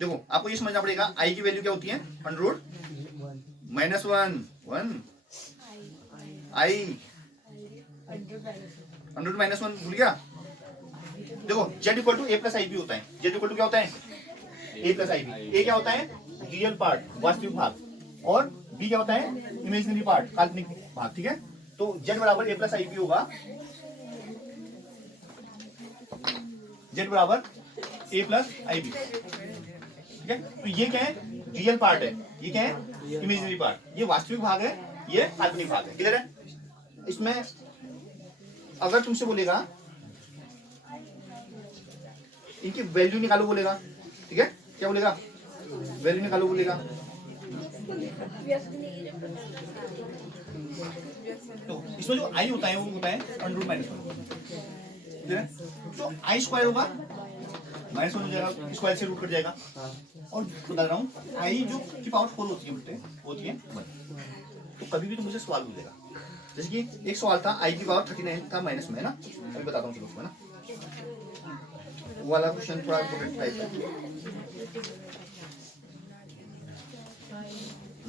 देखो आपको ये समझना पड़ेगा आई की वैल्यू क्या होती है, under root minus one one i under root minus one, भूल गया। देखो z equal to a plus i b होता है, z इक्वल टू क्या होता है ए प्लस आई बी। ए क्या होता है रियल पार्ट वास्तविक भाग, और बी क्या होता है इमेजिनरी पार्ट काल्पनिक भाग, ठीक है। तो z बराबर ए प्लस आई बी होगा, z बराबर ए प्लस आई बी, ठीक है। तो ये क्या है रियल पार्ट है, ये क्या है इमेजिनरी पार्ट, ये वास्तविक भाग है, ये काल्पनिक भाग है, क्लियर है। इसमें अगर तुमसे बोलेगा इनकी वैल्यू निकालो बोलेगा, ठीक है, क्या बोलेगा वैल्यू निकालो बोलेगा। तो इसमें जो आई होता है वो होता है अंडर रूट माइनस वन, ठीक है। तो आई स्क्वायर होगा माइनस वन हो जाएगा, स्क्वायर से रूट कट जाएगा, और बता रहा हूँ आई जो की पावर 4 होती है उल्टे होती है 1। तो कभी भी तो मुझे सवाल पूछेगा, जैसे कि एक सवाल था आई की पावर 39 था माइनस में, है ना, अभी बताता हूँ चलो उसको, है ना, वो वाला क्वेश्चन थोड़ा इम्पोर्टेंट टाइप है।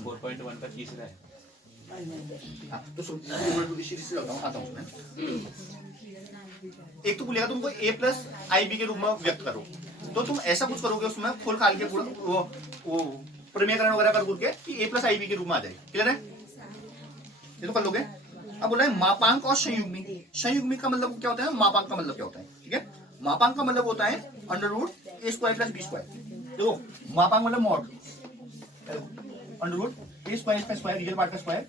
4.1 का तीसरा है। हाँ, तो सीरीज आता हूँ उसमें। एक तो बोलेगा तुमको ए प्लस आई बी के रूप में व्यक्त करो, तो तुम ऐसा कुछ करोगे उसमें खोल खाल के पूरा वो प्रमेयकरण वगैरह कर के कि ए प्लस आई बी के रूप में आ जाए, क्लियर है, ये तो कर लोगे। अब बोला है मापांक और संयुग्मी, संयुग्मी का मतलब क्या होता है, मापांक का मतलब क्या होता है, ठीक है। मापांक का मतलब होता है अंडर रूट ए स्क्वायर प्लस बी स्क्वायर, देखो मापांक मतलब मॉड, अंडर रूट ए स्क्वायर का स्क्वायर रियल पार्ट का स्क्वायर,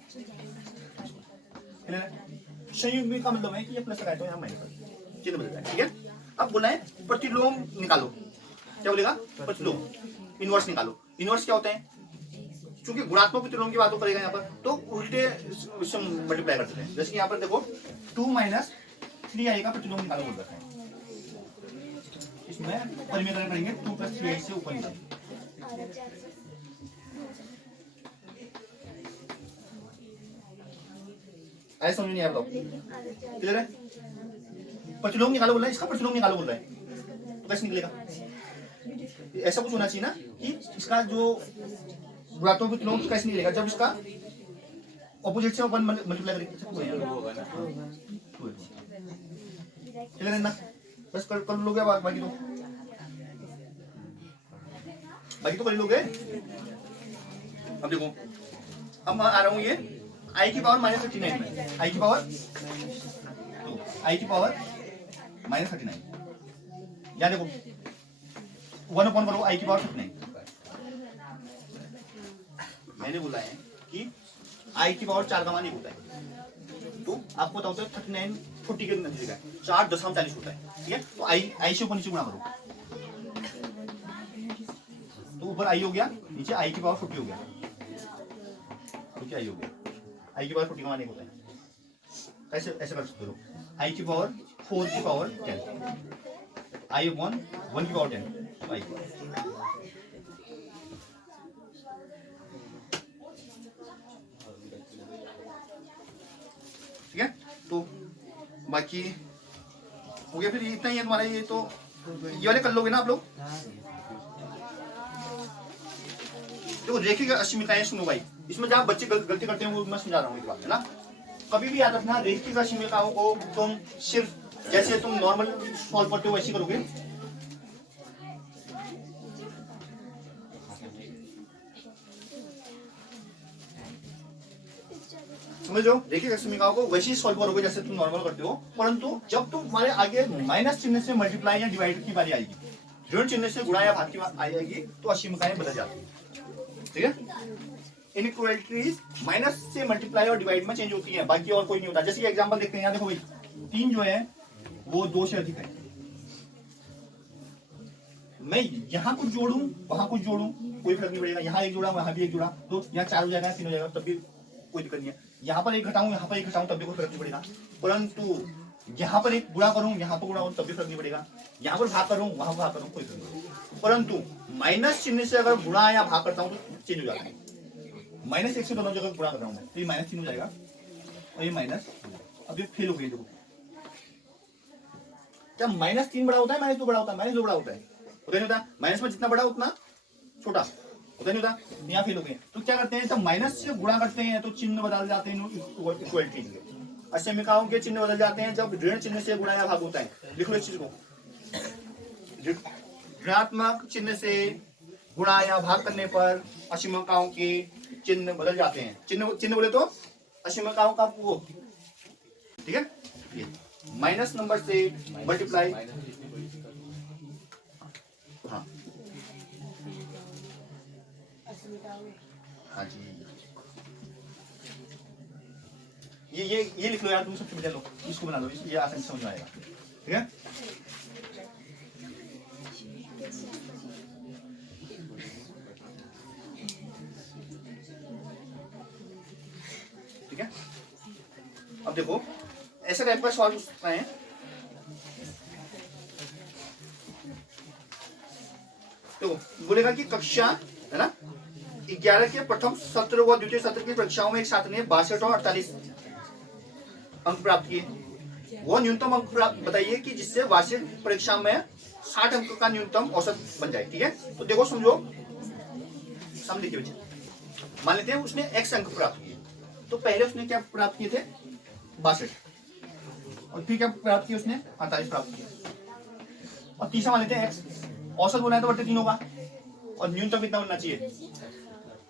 संयुग्मी का मतलब है कि ये प्लस लगाए तो यहाँ माइनस चिन्ह बदल जाए, ठीक है। अब बोला है प्रतिलोम निकालो, क्या बोलेगा प्रतिलोम, इनवर्स निकालो। इनवर्स क्या होता है, चूंकि गुणात्मक प्रतिलोम की बात करेगा यहाँ पर, तो उल्टे मल्टीप्लाई करते हैं। जैसे यहाँ पर देखो 2 माइनस 3i का प्रतिलोम निकालो बोल रखा है, इसमें परिमेयकरण करेंगे 2 प्लस 3i से ऊपर नीचे, ऐसा समझ नहीं आया, बताओ क्लियर है। प्रतिलोम निकालो बोल रहा है, इसका प्रतिलोम निकालो बोल रहा है, तो कैसे निकलेगा, ऐसा कुछ होना चाहिए ना कि इसका जो गुणात्मक प्रतिलोम कैसे निकलेगा, जब इसका ऑपोजिट से 1 मल्टीप्लाई करेंगे क्लियर है ना। बस कर लोगे बाकी तो कर लोगे। अब देखो अब मैं आ रहा हूँ ये आई की पावर माइनस 39 में, आई की पावर तो आई की पावर माइनस 39, या देखो 1 अपॉन करो आई की पावर 39। मैंने बोला है कि आई की पावर 4 का मान 1 होता है, तो आपको बताओ तो 39 40 के नतीजे का 4.40 होता है, ठीक है। तो आई से ऊपर नीचे गुणा करो, तो ऊपर आई हो गया, नीचे आई की पावर 40 हो गया, तो क्या आई हो गया, आई की पावर 40 का मान 1 होता है। कैसे ऐसे कर सकते हो, आई की पावर 4 की पावर 10, आई अपॉन 1 की पावर 10, आई ठीक है। तो बाकी हो गया, फिर इतना ही है तुम्हारा, ये तो ये वाले कर लोगे ना आप लोग। देखो रेखिक असीमिकाएं सुनो भाई, इसमें जहाँ बच्चे गलती करते हैं वो मैं समझा रहा हूँ, बात है ना। कभी भी याद रखना रेखिक असीमिकाओं को तुम सिर्फ जैसे तुम नॉर्मल सॉल्व करते हो वैसे करोगे, समझो, रेखिक असीमिकाओं को वैसे ही सॉल्व करोगे जैसे तुम नॉर्मल करते हो, परंतु जब तुम्हारे आगे माइनस चिन्ह से मल्टीप्लाई या डिवाइड की बारी आएगी, ऋण चिन्ह से गुणा या भाग की बात आएगी, तो असीमिकाएं बदल जाती है, ठीक है। इनइक्वालिटीज माइनस से मल्टीप्लाई और डिवाइड में चेंज होती है, बाकी और कोई नहीं होता। जैसे एग्जांपल देखते हैं, यहाँ देखो भाई 3 जो है वो 2 से अधिक है, मैं यहाँ कुछ जोड़ूं वहां कुछ जोड़ूं कोई फर्क नहीं पड़ेगा, यहाँ एक जोड़ा वहां भी एक जोड़ा, तो यहाँ 4 हो जाएगा 3 हो जाएगा, तब भी कोई दिक्कत नहीं है। यहाँ पर एक घटाऊं यहाँ पर एक घटाऊं तब भी कोई फर्क नहीं पड़ेगा, परंतु यहाँ पर एक गुणा करूं यहाँ पर गुणा करूं तब भी फर्क नहीं पड़ेगा, यहाँ पर भाग करूं वहां भाग करूं कोई फर्क नहीं पड़ेगा। परंतु माइनस चिन्ह से अगर गुणा या भाग करता हूं तो चेंज हो जाता है, -1 से दोनों जगह गुणा कर रहा हूं मैं, तो ये -3 हो जाएगा और ये माइनस, अब ये फेल हो गई। देखो क्या -3 बड़ा होता है -2 बड़ा होता है, -2 बड़ा होता है, होता है। माइनस में जितना बड़ा उतना छोटा होता नहीं होता, यहाँ फेल हो गए। तो क्या करते हैं, जब माइनस से गुणा करते हैं तो चिन्ह बदल जाते हैं इक्वलिटी के। अक्षमिकाओं के चिन्ह बदल जाते हैं जब ऋण चिन्ह से गुणा या भाग होता है। लिख लो इस चीज को, ऋणात्मक चिन्ह से गुणा या भाग करने पर अक्षमिकाओं के चिन्ह बदल जाते हैं। चिन्ह बोले तो अक्षमिकाओं का वो, ठीक है, ये माइनस नंबर से मल्टीप्लाई, हाँ हाँ जी, ये लिख लो यार, तुम सबसे बढ़िया लो, इसको बना लो, ये आसानी से समझ में आएगा, ठीक है। ठीक है, अब देखो ऐसा टाइप का सवाल पूछता है, देखो बोलेगा कि कक्षा है ना 11 के प्रथम सत्र व द्वितीय सत्र की परीक्षाओं में एक छात्र ने 62 और 48 अंक प्राप्त किए। वो न्यूनतम अंक प्राप्त बताइए कि जिससे वार्षिक परीक्षा में 60 अंक का न्यूनतम औसत बन जाए। ठीक है, तो देखो समझो, देखिए बच्चे, मान लेते हैं उसने x अंक प्राप्त किए, तो पहले उसने क्या प्राप्त किए थे 62, और फिर क्या प्राप्त किया उसने 48 प्राप्त किया, और तीसरा मान लेते हैं x औसत बोला है तो 3 होगा, और न्यूनतम कितना बनना चाहिए,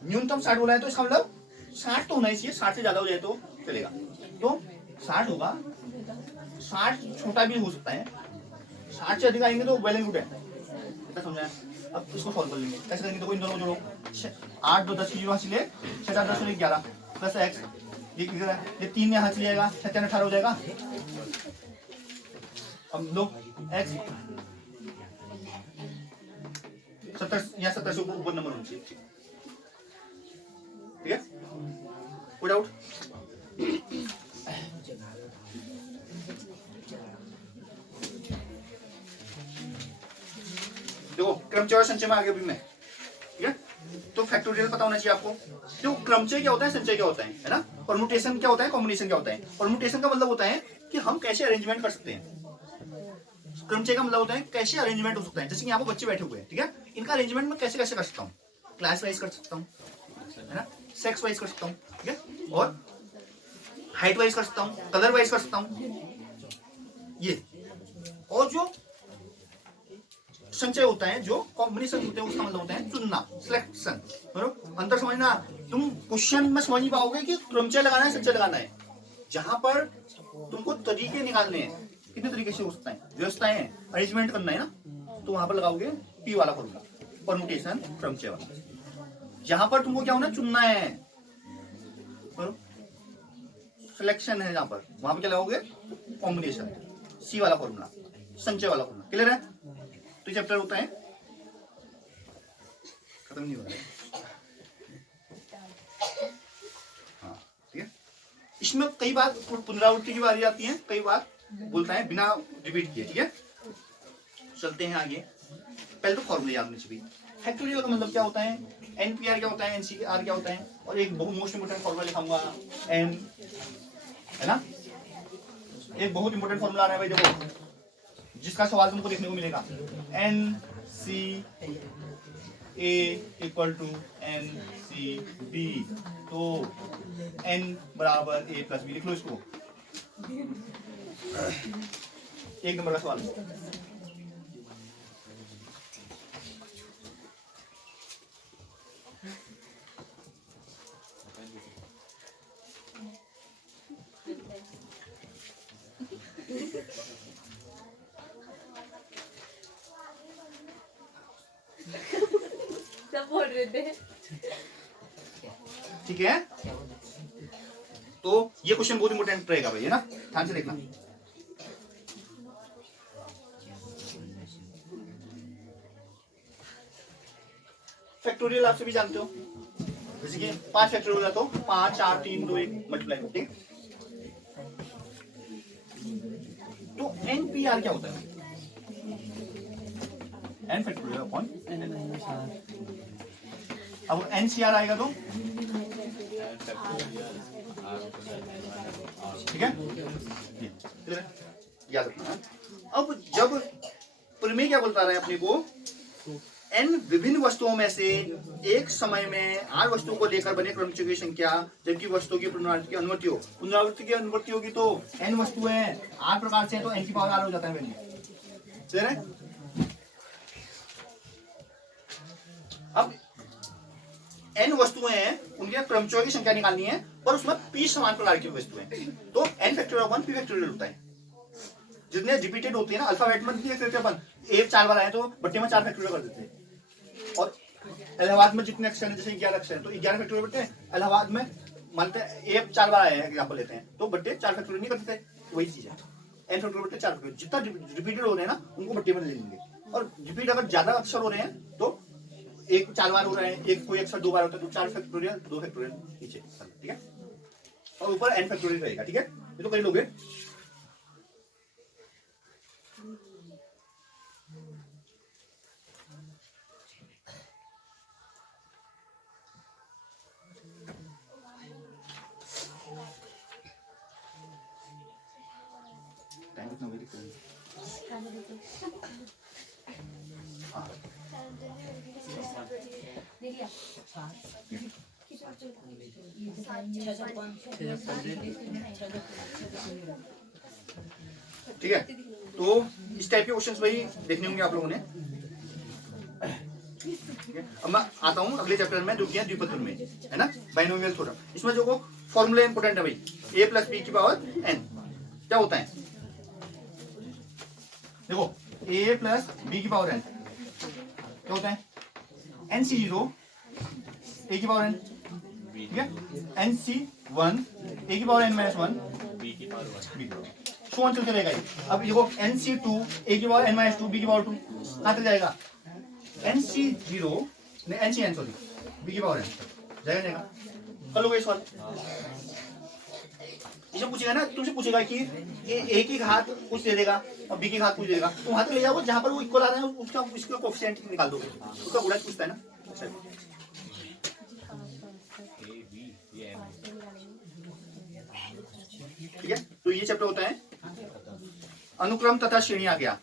न्यूनतम 60 बोला है तो इसका मतलब 60 तो होना ही चाहिए, 60 से ज्यादा हो जाए तो चलेगा, तो 60 होगा, 60 छोटा भी हो सकता है, 60 से अधिक आएंगे तो वेल एंड गुड है, इतना समझा है। अब इसको सॉल्व कर लेंगे, कैसे करेंगे, तो इन दोनों को जोड़ो, 8 2 10 की 0 हासिल है, 6 4 10 11 प्लस x, ये 3 यहाँ चले जाएगा, 7 3 18 हो जाएगा। अब लो x 70, यहाँ 70 से ऊपर नंबर होना चाहिए, ठीक है, कोई डाउट? देखो क्रमचय और संचय में आगे भी मैं, ठीक है, तो फैक्टोरियल पता होना चाहिए आपको। तो क्रमचय क्या होता है, संचय क्या होता है ना, परमुटेशन क्या होता है, कॉम्बिनेशन क्या होता है। परमुटेशन का मतलब होता है कि हम कैसे अरेंजमेंट कर सकते हैं, क्रमचय का मतलब होता है कैसे अरेंजमेंट हो सकता है। जैसे कि यहाँ पर बच्चे बैठे हुए हैं, ठीक है, इनका अरेंजमेंट मैं कैसे कैसे कर सकता हूँ, क्लास वाइज कर सकता हूँ, है ना, सेक्स वाइज कर सकता हूँ, ठीक है, और हाइट वाइज कर सकता हूँ, कलर वाइज कर सकता हूँ ये। और जो संचय होता है, जो कॉम्बिनेशन होते हैं, उसका मतलब होता है चुनना, सिलेक्शन। बरोबर, अंतर समझना, तुम क्वेश्चन में समझ नहीं पाओगे कि क्रमचय लगाना है संचय लगाना है, जहां पर तुमको तरीके निकालने हैं, कितने तरीके से हो सकता है, व्यवस्थाएं अरेंजमेंट करना है ना, तो वहां पर लगाओगे पी वाला फॉर्मूला, परमुटेशन क्रमचय वाला। जहां पर तुमको क्या होना है, चुनना है, सिलेक्शन है जहां पर, वहां पर क्या लगाओगे, कॉम्बिनेशन, सी वाला फॉर्मूला, संचय वाला फॉर्मूला। क्लियर है? तो चैप्टर होता है खत्म नहीं हो रहा है, हाँ ठीक है। इसमें कई बार पुनरावृत्ति की बारी आती है, कई बार बोलता है बिना रिपीट किए, ठीक है। चलते हैं आगे, पहले तो फॉर्मूले याद होने चाहिए। फैक्टोरियल का मतलब क्या होता है, एनपीआर क्या होता है, एनसीआर क्या होता है, और एक बहुत मोस्ट इंपोर्टेंट फॉर्मूला लिखाऊंगा एन, है ना, एक बहुत इंपोर्टेंट फॉर्मूला आ रहा है भाई, देखो जिसका सवाल तुमको देखने को मिलेगा, n C A equal to n C B, तो एन बराबर ए प्लस बी, लिख लो इसको, एक नंबर का सवाल। सब बोल रहे थे, ठीक है, तो ये क्वेश्चन बहुत इंपोर्टेंट रहेगा भाई, है ना, ध्यान से देखना। फैक्टोरियल आप सभी जानते हो, जैसे कि 5 फैक्टोरियल तो 5 4 3 2 1 मल्टीप्लाई, ठीक। तो एनपीआर क्या होता है, एन फैक्टोरियल अपॉन, अब एनसीआर आएगा तो ठीक है, याद रखना। अब जब प्रमेय क्या बोलता रहा है अपने को, n विभिन्न वस्तुओं में से एक समय में r वस्तुओं को लेकर बने क्रमचयों की संख्या जबकि वस्तुओं की पुनरावृत्ति की अनुमति हो। पुनरावृत्ति की अनुमति होगी तो n वस्तुएं r प्रकार से है तो n की पावर r हो जाता है वैल्यू। क्लियर है? अब n वस्तुएं हैं, उनके क्रमचयों की संख्या निकालनी है और उसमें p समान प्रकार की वस्तुएं, तो n फैक्टोरियल 1 p फैक्टोरियल होता है। जितने रिपीटेड होती है ना, अल्फाबेट में नहीं करते अपन, एक 4 बार आए तो बट्टे में 4 फैक्टोरियल कर देते हैं। और इलाहाबाद में जितने अक्षर हैं, जैसे 11 अक्षर हैं तो 11 फैक्टोरियल बट्टे हैं। इलाहाबाद में मानते हैं एक 4 बार आए हैं, एग्जांपल लेते हैं, तो बट्टे 4 फैक्टोरियल नहीं कर देते। वही चीज है, n फैक्टोरियल बट्टे 4 फैक्टोरियल। जितना रिपीटेड हो रहे हैं ना, उनको बट्टे में ले लेंगे। और रिपीट अगर ज्यादा अक्षर हो रहे हैं तो एक 4 बार हो रहा है, एक कोई अक्षर 2 बार होता है तो 4 फैक्टोरियल 2 फैक्टोरियल नीचे, ठीक है। और ऊपर n फैक्टोरियल रहेगा, ठीक है। ये तो कई लोग हैं। ठीक है, तो इस टाइप के क्वेश्चंस भाई देखने होंगे आप लोगों ने। अब मैं आता हूँ अगले चैप्टर में जो कि है द्विपद में, है ना, बाइनोमियल थ्योरम। इसमें जो फॉर्मूला इंपोर्टेंट है भाई, a प्लस बी की पावर n क्या होता है। देखो a प्लस बी की पावर n क्या होता है, nc0 a की पावर n, ठीक है, nc1 a की पावर n माइनस 1 बी की पावर 1 बी की पावर सो ऑन चलते रहेगा। अब देखो nc2 a की पावर n माइनस 2 b की पावर 2 कहाँ तक जाएगा, nc0 नहीं ncn सॉरी b की पावर n जाएगा। कर लोगे सॉल्व। इसमें पूछेगा ना, तुमसे पूछेगा कि a की घात कुछ दे देगा और b की घात कुछ दे देगा, तो वहां तक ले जाओ जहां पर वो इक्वल आ रहा है उसका इसका कोएफिशिएंट निकाल दो, उसका गुणा पूछता है ना। ए बी ये एम ठीक है, तो ये चैप्टर होता है अनुक्रम तथा श्रेणी आ गया,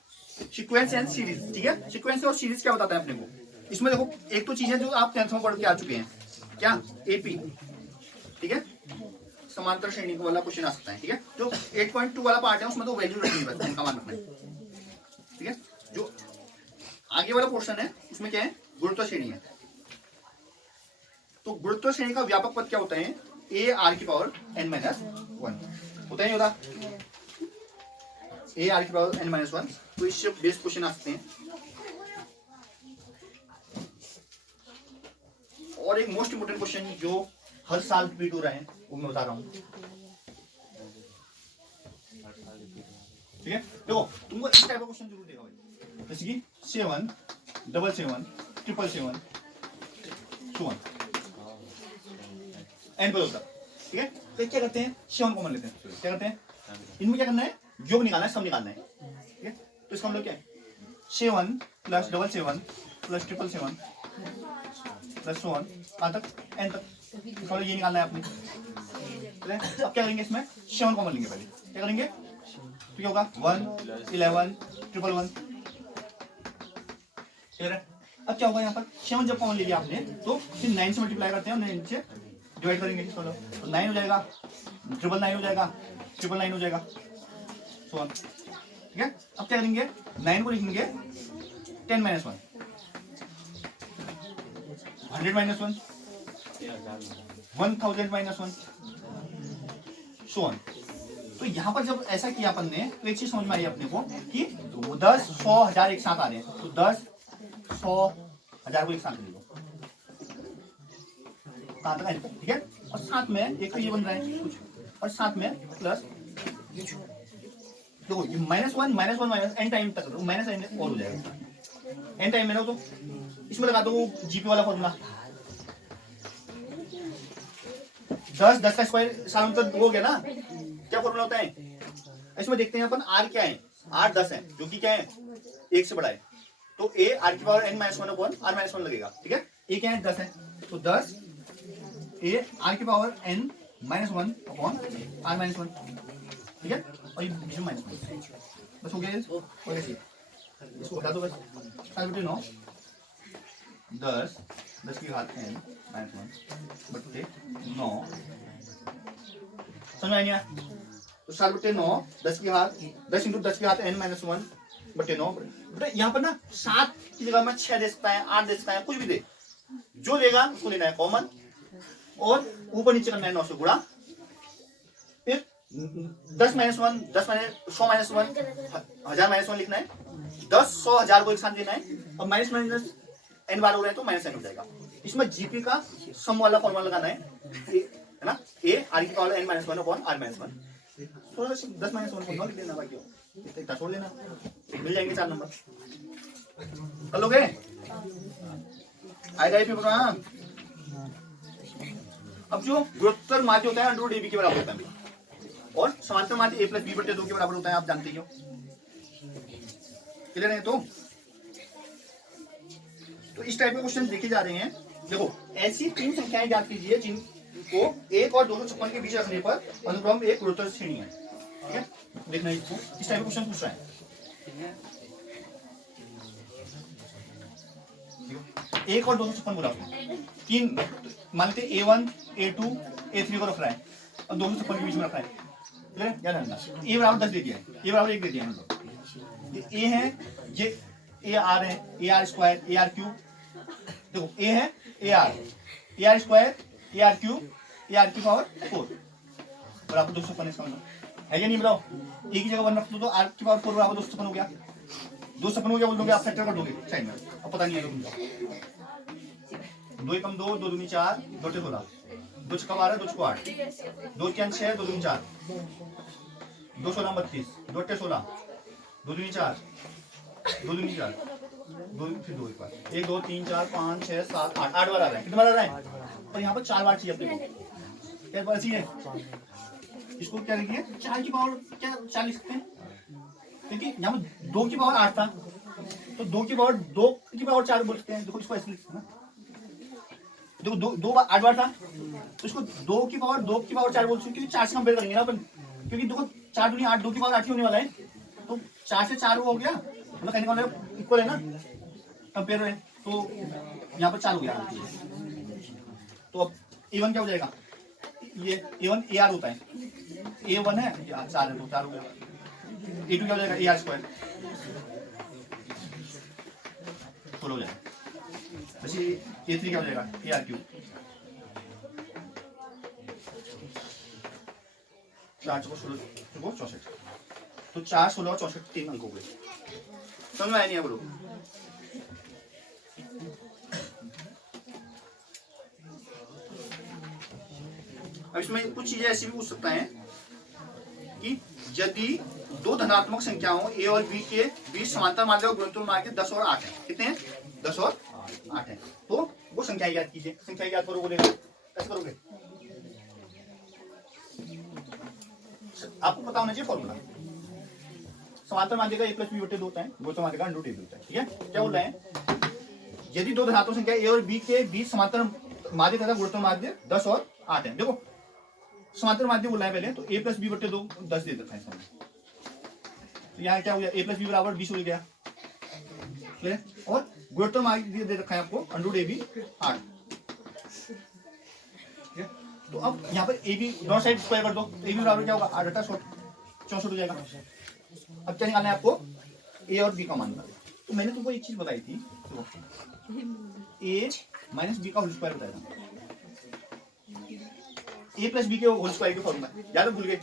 सीक्वेंस एंड सीरीज। ठीक है, सीक्वेंस और सीरीज क्या बताता है अपने को। इसमें देखो एक तो चीज है जो आप 10th में पढ़ के आ चुके हैं, क्या, एपी, ठीक है, समांतर श्रेणी वाला क्वेश्चन आ सकता है। ठीक है, जो 8.2 वाला पार्ट है उसमें तो वैल्यू रखनी है, बस उनका मान रखना है। ठीक है, जो आगे वाला पोर्शन है उसमें क्या है, गुरुत्व श्रेणी है। तो गुरुत्व श्रेणी का व्यापक पद क्या होता है, ए आर की पावर n माइनस 1 होता है, होता ए आर की पावर n माइनस 1। तो इससे बेस्ट क्वेश्चन आ सकते हैं। और एक मोस्ट इंपोर्टेंट क्वेश्चन जो हर साल रिपीट हो रहा है वो मैं बता रहा हूँ। ठीक है, देखो तुमको इस टाइप का क्वेश्चन जरूर देगा भाई, जैसे कि 7 7 7 7 7 7 एन पर होता। ठीक है, तो क्या करते हैं, 7 कॉमन लेते हैं। क्या करते हैं, इनमें क्या करना है, योग निकालना है, सम निकालना है। ठीक है, तो इसका हम लोग क्या है, 7 प्लस 7 7 प्लस 7 7 प्लस 1 कहाँ तक, एन तक। तो ये निकालना है आपने। अब क्या करेंगे, इसमें 7 कॉमन लेंगे पहले। क्या करेंगे, तो क्या होगा 1 11 1 1 1। अब क्या होगा यहाँ पर, 7 जब कॉमन ले लिया आपने तो फिर 9 से मल्टीप्लाई करते हैं और 9 से डिवाइड करेंगे। चलो तो 9 हो जाएगा, 999 हो जाएगा, 999 हो जाएगा, सो ऑन। ठीक है, अब क्या करेंगे, 9 को लिखेंगे 10 minus 1 100 minus 1 1000 minus 1 so on. तो यहाँ पर जब ऐसा किया अपन ने तो एक चीज समझ में आई अपने को कि 10 100 1000 एक साथ आ रहे हैं, तो 10 100 1000 को एक साथ ले लो, कहाँ तक है। ठीक है, और साथ में एक तो ये बन रहा है कुछ, और साथ में प्लस देखो ये -1 माइनस एन टाइम तक माइनस एन और हो जाएगा, एन टाइम में ना। तो इसमें लगा दो जीपी वाला फॉर्मूला, 10 का स्क्वायर सालों हो गया ना। क्या फॉर्मूला होता है, इसमें देखते हैं अपन आर क्या है, आर 10 है जो कि क्या है 1 से बड़ा है, तो ए आर की power n minus 1 upon r minus 1 लगेगा। ठीक है, ए क्या है 10 है, तो 10 ए आर की power n minus 1 upon r minus 1। ठीक है, और ये बीच में माइनस 1 बस हो गया। और ऐसे इसको हटा दो बस, 9 10 10 की घात n माइनस 1 बट्टे 9 समझ में आया? तो 7 बट्टे 9 10 की घात 10 इंटू 10 की घात n माइनस 1 बट्टे 9। बेटा यहाँ पर ना 7 की जगह में 6 दे सकता है, 8 दे सकता है, कुछ भी दे, जो देगा उसको लेना है कॉमन और ऊपर नीचे करना है 9 से गुणा। फिर 10 माइनस 1 10 माइनस 100 माइनस 1 1000 माइनस 1 लिखना है, 10 100 1000 को एक साथ लेना है और माइनस माइनस n बार हो रहे हैं तो माइनस n हो जाएगा। इसमें जीपी का सम वाला फॉर्मूला लगाना है ना, a r की power n minus 1 upon r minus 1। तो 10 माइनस 1 को 9 लिख लेना, बाकी इतना छोड़ लेना, मिल जाएंगे 4 नंबर। कर लोगे? आएगा ये पेपर? हाँ। अब जो गुणोत्तर माध्य होता है अंडर ab के बराबर होता है और समांतर माध्य a प्लस b बटे 2 के बराबर होता है, आप जानते ही हो। क्लियर है? तो इस टाइप के क्वेश्चन देखे जा रहे हैं। देखो ऐसी 3 संख्याएं याद कीजिए जिनको 1 और 256 के बीच रखने पर अनुक्रम एक गुणोत्तर श्रेणी है। ठीक है, देखना इसको, इस टाइप के क्वेश्चन पूछ रहा है। 1 और 256 बोला, 3 मान लेते A1 A2 A3 को रख रहा है और 256 के बीच में रखा है। क्लियर? याद रखना, a बराबर 10 दे दिया है, a बराबर 1 दे दिया है, मतलब ये a है, ये AR है, AR स्क्वायर AR क्यूब। देखो a है AR square AR cube AR की पावर 4 बराबर 256 इसका मतलब है या नहीं? बताओ, a की जगह 1 रख दो तो r की पावर 4 बराबर 256 हो गया। 256 हो गया बोल दोगे, आप फैक्टर कर दोगे साइड में, अब पता नहीं है तुमको। 2 कम 2 2 दूनी 4 2 टे 16 2 छक्का 12 2 छक्का 8 2 के 6 2 दूनी 4 2 16 32 2 टे 16 2 दूनी 4 2 दूनी 4 2 फिर 2 एक बार 1 2 3 4 5 6 7 8 8 बार आ रहा है। कितने बार आ रहा है? और यहाँ पर 4 बार चाहिए अपने को। क्या बार चाहिए? इसको क्या लिखिए, 4 की पावर क्या 4 लिख सकते हैं, क्योंकि यहाँ पर 2 की पावर 8 था तो 2 की पावर 4 बोल सकते हैं। देखो इसको ऐसे लिख सकते हैं, देखो 2 बार 8 बार था तो इसको 2 की पावर 4 बोल सकते हैं, क्योंकि 4 से कंपेयर करेंगे ना अपन, क्योंकि देखो 4 दूनी 8 2 की पावर 8 ही होने वाला है, तो 4 से 4 हो गया, मतलब कहने का मतलब इक्वल है ना, कंपेयर है, तो यहाँ पर 4 हो गया। तो अब A1 क्या हो जाएगा? ये A1 AR होता है, A1 है 4 है तो 4 हो गया। A2 क्या हो जाएगा? AR स्क्वायर 4 हो जाएगा। वैसे A3 क्या हो जाएगा? AR क्यूब 4 को 16 को 64, तो 4 16 और 64 3 अंक हो गए। समझ में आया नहीं है बोलो? अब इसमें कुछ चीजें ऐसी भी पूछ सकता है कि यदि 2 धनात्मक संख्याओं a और b के बीच समांतर माध्य और गुणोत्तर माध्य 10 और 8 है। कितने हैं? 10 और 8 है। तो वो संख्या याद कीजिए। संख्या याद करो, बोलेगा कैसे करोगे? आपको पता होना चाहिए फॉर्मूला। समांतर माध्य का a प्लस b बटे 2 होता है, गुणोत्तर माध्य का अंडर रूट a होता है। ठीक है, क्या बोल रहे हैं? यदि 2 धनात्मक संख्या a और b के बीच समांतर माध्य तथा गुणोत्तर माध्य 10 और 8 है। देखो समांतर माध्य बोला है पहले, तो a प्लस b बटे 2 10 दे देता है इसमें। तो यहाँ क्या हो गया? a प्लस b बराबर 20 हो गया। और गुणोत्तर माध्य दे रखा है आपको अंडर रूट ab 8। तो अब यहाँ पर a b दोनों साइड स्क्वायर कर दो, तो a b बराबर क्या होगा? 8 8 64 हो जाएगा। अब क्या निकालना है आपको? a और b का मान। तो मैंने तुमको एक चीज बताई थी, तो a माइनस b का होल स्क्वायर बताया था, a प्लस b के होल स्क्वायर की फॉर्मूला याद है? भूल गए?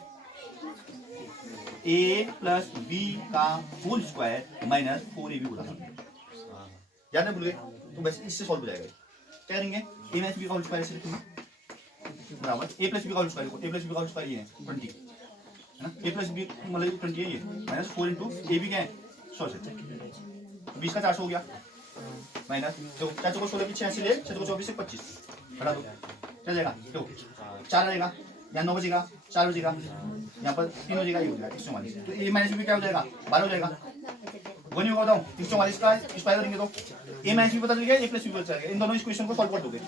a प्लस b का होल स्क्वायर माइनस 4ab बोला था, याद है? भूल गए? तो बस इससे सॉल्व हो जाएगा। क्या करेंगे? a माइनस b का होल स्क्वायर ऐसे लिखेंगे बराबर a प्लस b का होल स्क्वायर को, a प्लस b का होल स्क्वायर ये है 20 है ना, a प्लस b मतलब 20 है ये, माइनस 4 इंटू a b क्या है 100 से 20 का 400 हो गया, माइनस तो 4 को 16 की 86 ले 6 को 24 से 25 बढ़ा दो, क्या जाएगा? तो 4 रहेगा, यहाँ 9 बजेगा, 4 बजेगा, यहाँ पर 3 बजेगा, ये हो जाएगा 144। तो a माइनस b क्या हो जाएगा? 12 हो जाएगा। वो नहीं होगा, बताओ 144 का स्क्वायर करेंगे तो a माइनस b पता चल गया, a प्लस b पता चल गया। इन दोनों इक्वेशन को सॉल्व कर दोगे,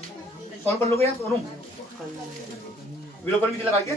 सॉल्व कर लोगे या करूं? वीडियो पर भी लगा के